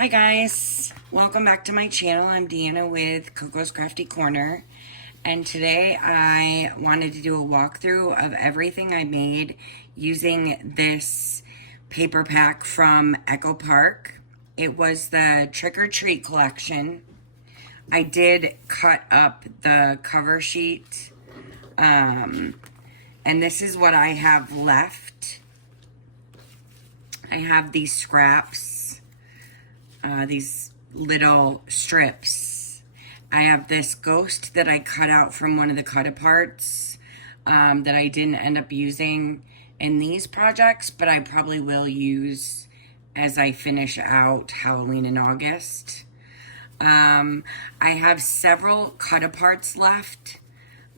Hi guys, welcome back to my channel. I'm Deanna with Coco's Crafty Corner, and today I wanted to do a walkthrough of everything I made using this paper pack from Echo Park. It was the Trick or Treat collection. I did cut up the cover sheet, and this is what I have left. I have these scraps. These little strips. I have this ghost that I cut out from one of the cut-aparts that I didn't end up using in these projects, but I probably will use as I finish out Halloween in August. I have several cut-aparts left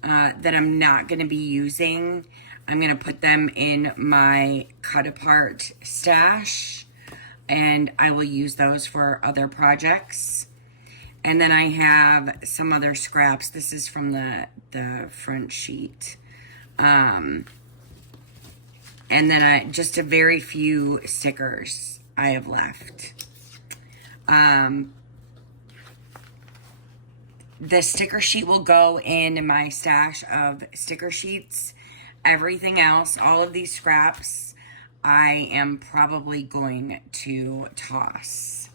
that I'm not going to be using. I'm going to put them in my cut-apart stash, and I will use those for other projects. And then I have some other scraps. This is from the front sheet. And then just a very few stickers I have left. The sticker sheet will go in my stash of sticker sheets. Everything else, all of these scraps, I am probably going to toss.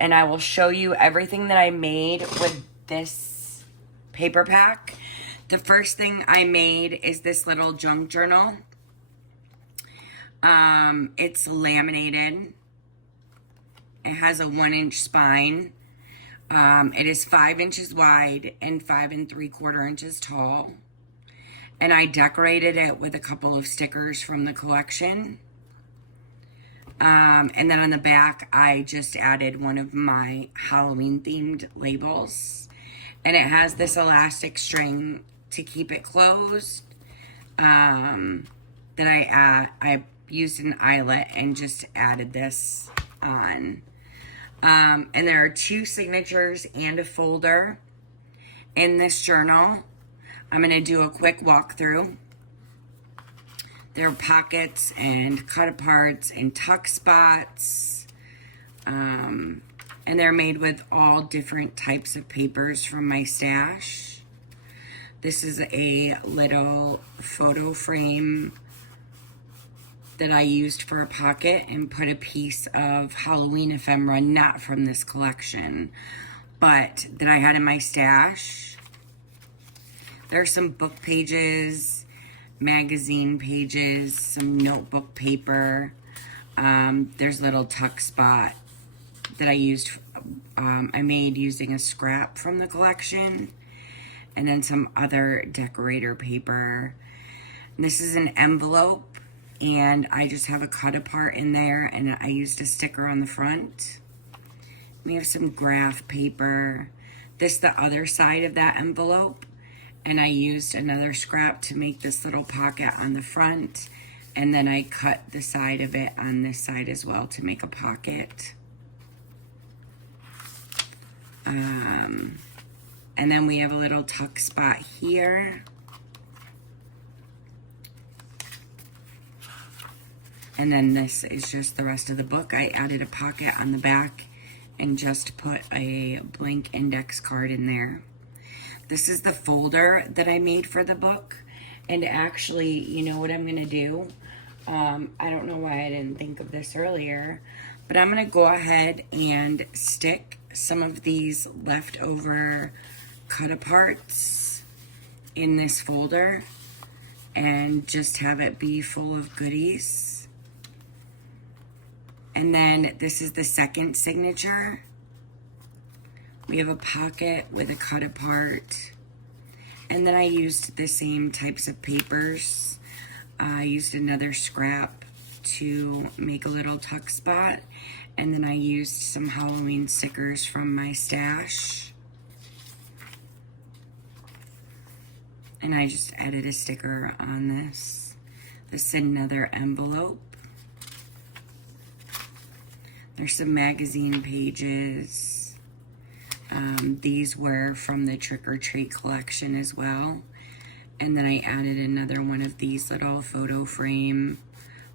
And I will show you everything that I made with this paper pack. The first thing I made is this little junk journal. It's laminated. It has a 1-inch spine. It is 5 inches wide and 5 3/4 inches tall. And I decorated it with a couple of stickers from the collection. And then on the back, I just added one of my Halloween themed labels. And it has this elastic string to keep it closed. That I used an eyelet and just added this on. And there are 2 signatures and a folder in this journal. I'm going to do a quick walkthrough. There are pockets and cut-aparts and tuck spots. And they're made with all different types of papers from my stash. This is a little photo frame that I used for a pocket and put a piece of Halloween ephemera, not from this collection, but that I had in my stash. There's some book pages, magazine pages, some notebook paper. There's a little tuck spot that I used, I made using a scrap from the collection. And then some other decorator paper. And this is an envelope, and I just have a cut apart in there, and I used a sticker on the front. We have some graph paper. This the other side of that envelope. And I used another scrap to make this little pocket on the front. And then I cut the side of it on this side as well to make a pocket. And then we have a little tuck spot here. And then this is just the rest of the book. I added a pocket on the back and just put a blank index card in there. This is the folder that I made for the book. And actually, you know what I'm going to do? I don't know why I didn't think of this earlier, but I'm going to go ahead and stick some of these leftover cut-aparts in this folder and just have it be full of goodies. And then this is the second signature. We have a pocket with a cut apart. And then I used the same types of papers. I used another scrap to make a little tuck spot. And then I used some Halloween stickers from my stash. And I just added a sticker on this. This is another envelope. There's some magazine pages. These were from the Trick or Treat collection as well. And then I added another one of these little photo frame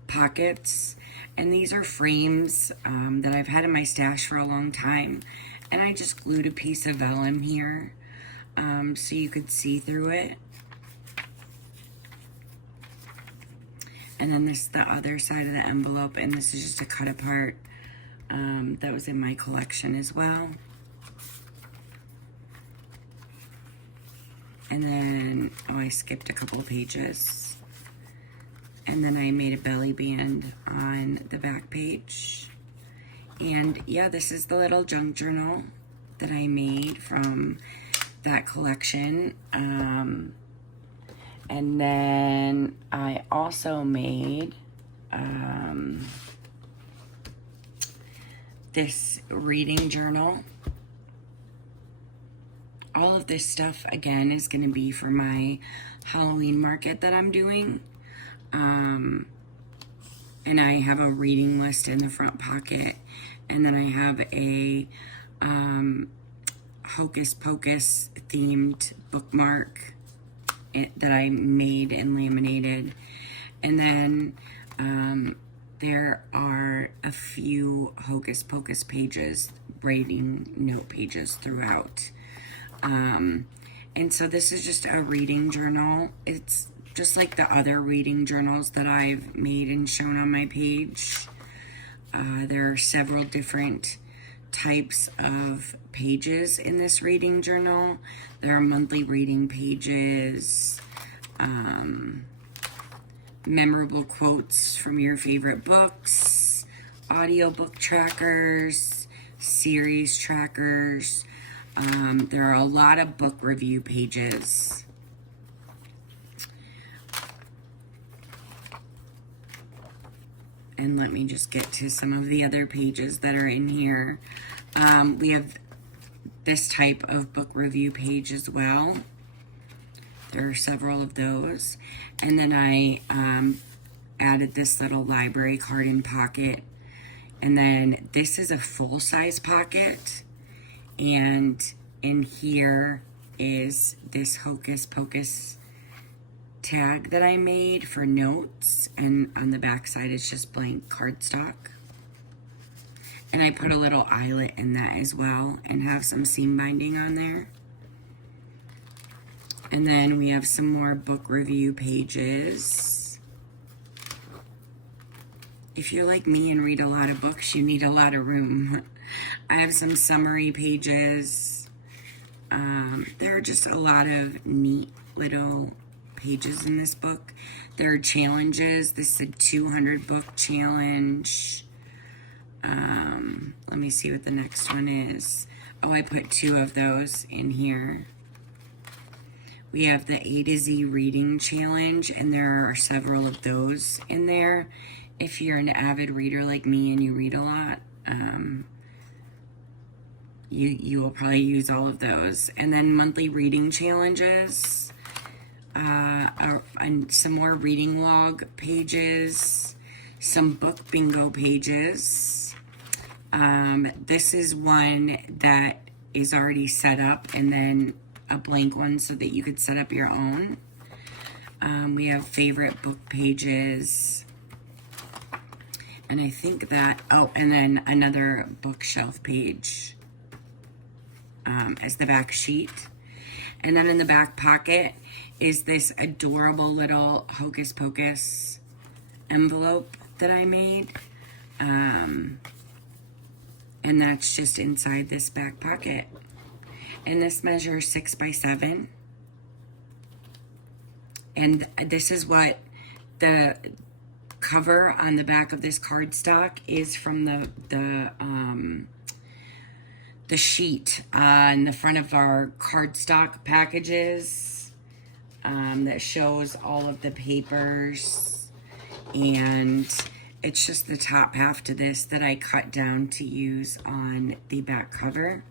pockets. And these are frames that I've had in my stash for a long time. And I just glued a piece of vellum here so you could see through it. And then this is the other side of the envelope, and this is just a cut apart that was in my collection as well. And then, oh, I skipped a couple of pages. And then I made a belly band on the back page. And yeah, this is the little junk journal that I made from that collection. And then I also made this reading journal. All of this stuff, again, is going to be for my Halloween market that I'm doing. And I have a reading list in the front pocket. And then I have a Hocus Pocus themed bookmark that I made and laminated. And then there are a few Hocus Pocus pages, writing note pages throughout. And so this is just a reading journal. It's just like the other reading journals that I've made and shown on my page. There are several different types of pages in this reading journal. There are monthly reading pages, memorable quotes from your favorite books, audiobook trackers, series trackers. There are a lot of book review pages. And let me just get to some of the other pages that are in here. We have this type of book review page as well. There are several of those. And then I added this little library card in pocket. And then this is a full-size pocket. And in here is this Hocus Pocus tag that I made for notes, and on the back side it's just blank cardstock. And I put a little eyelet in that as well and have some seam binding on there. And then we have some more book review pages. If you're like me and read a lot of books, you need a lot of room. I have some summary pages. There are just a lot of neat little pages in this book. There are challenges. This is a 200 book challenge. Let me see what the next one is. Oh, I put 2 of those in here. We have the A to Z reading challenge, and there are several of those in there. If you're an avid reader like me and you read a lot, you will probably use all of those. And then monthly reading challenges, and some more reading log pages, some book bingo pages. This is one that is already set up, and then a blank one so that you could set up your own. We have favorite book pages. And I think that, oh, and then another bookshelf page as the back sheet. And then in the back pocket is this adorable little Hocus Pocus envelope that I made. And that's just inside this back pocket. And this measures 6 by 7. And this is what the cover on the back of this cardstock is from the sheet on the front of our cardstock packages that shows all of the papers, and it's just the top half to this that I cut down to use on the back cover.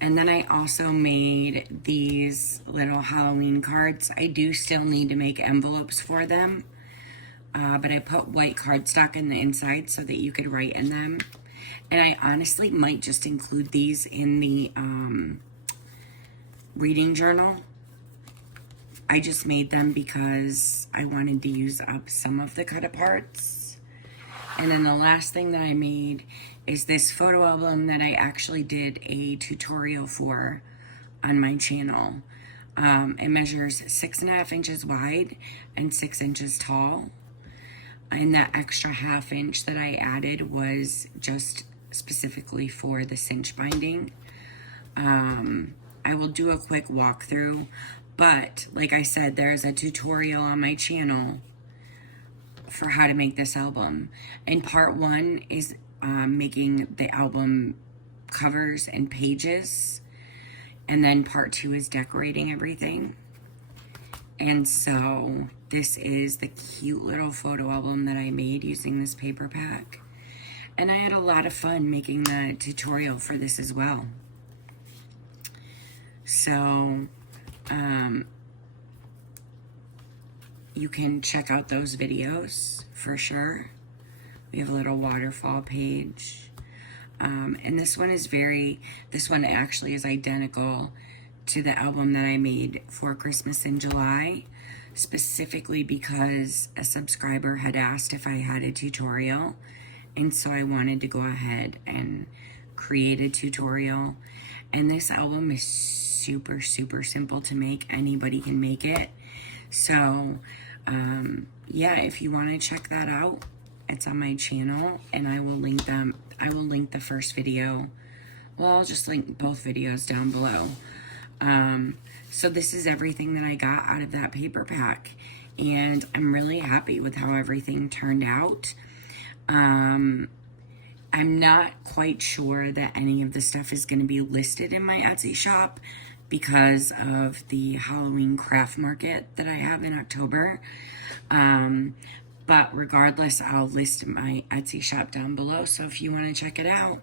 And then I also made these little Halloween cards. I do still need to make envelopes for them, but I put white cardstock in the inside so that you could write in them. And I honestly might just include these in the reading journal. I just made them because I wanted to use up some of the cut aparts. And then the last thing that I made is this photo album that I actually did a tutorial for on my channel. It measures 6.5 inches wide and 6 inches tall. And that extra ½ inch that I added was just specifically for the cinch binding. I will do a quick walkthrough, but like I said, there's a tutorial on my channel for how to make this album. And part 1 is making the album covers and pages. And then part 2 is decorating everything. And so this is the cute little photo album that I made using this paper pack. And I had a lot of fun making the tutorial for this as well. So, you can check out those videos for sure. We have a little waterfall page. And this one actually is identical to the album that I made for Christmas in July, specifically because a subscriber had asked if I had a tutorial. And so I wanted to go ahead and create a tutorial. And this album is super, super simple to make. Anybody can make it. So, yeah, if you want to check that out, it's on my channel, and I will link them. I will link the first video. Well, I'll just link both videos down below. So this is everything that I got out of that paper pack, and I'm really happy with how everything turned out. I'm not quite sure that any of the stuff is going to be listed in my Etsy shop because of the Halloween craft market that I have in October. But regardless, I'll list my Etsy shop down below, so if you want to check it out.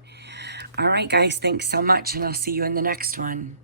All right, guys, thanks so much, and I'll see you in the next one.